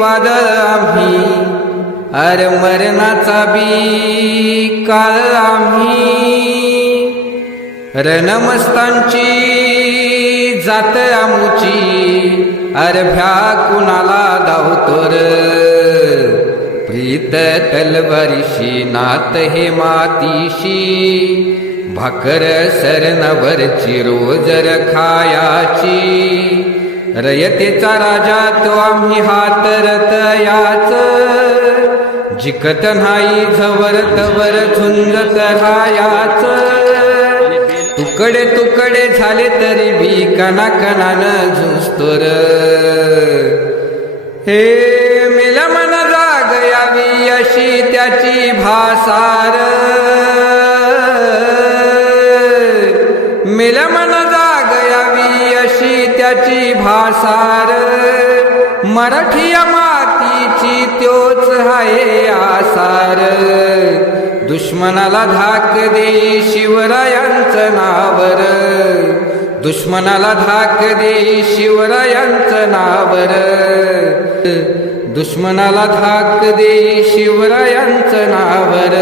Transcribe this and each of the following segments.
वादळ आम्ही अर मरणाचा बी काळ आम्ही. रणमस्तांची जात आमुची अर भ्या कुणाला धावतोर प्रीत तलवारीशी नात हे मातीशी भाकर सरनवरची रोजर खायाची रयतेचा राजा तो आम्ही हातरत याच. जिकत नाही झवर तवर झुंजत रायाच तुकडे तुकडे झाले तरी बी कणा कणान झुंजतोर. हे मेला मन जाग यावी अशी त्याची भासार. मेला भासार मराठी मातीची त्योच हाये आसार. दुश्मनाला धाक दे शिवरायांचं नावर. दुश्मनाला धाक दे शिवरायांचं नावर. दुश्मनाला धाक दे शिवरायांचं नावर.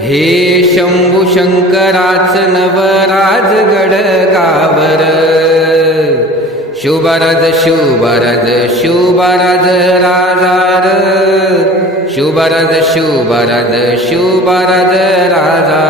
हे शंभू शंकराच नवराजगड गावर. शुभराज शुभराज शुभराज राजार शुभराज शुभराज शुभराज राजार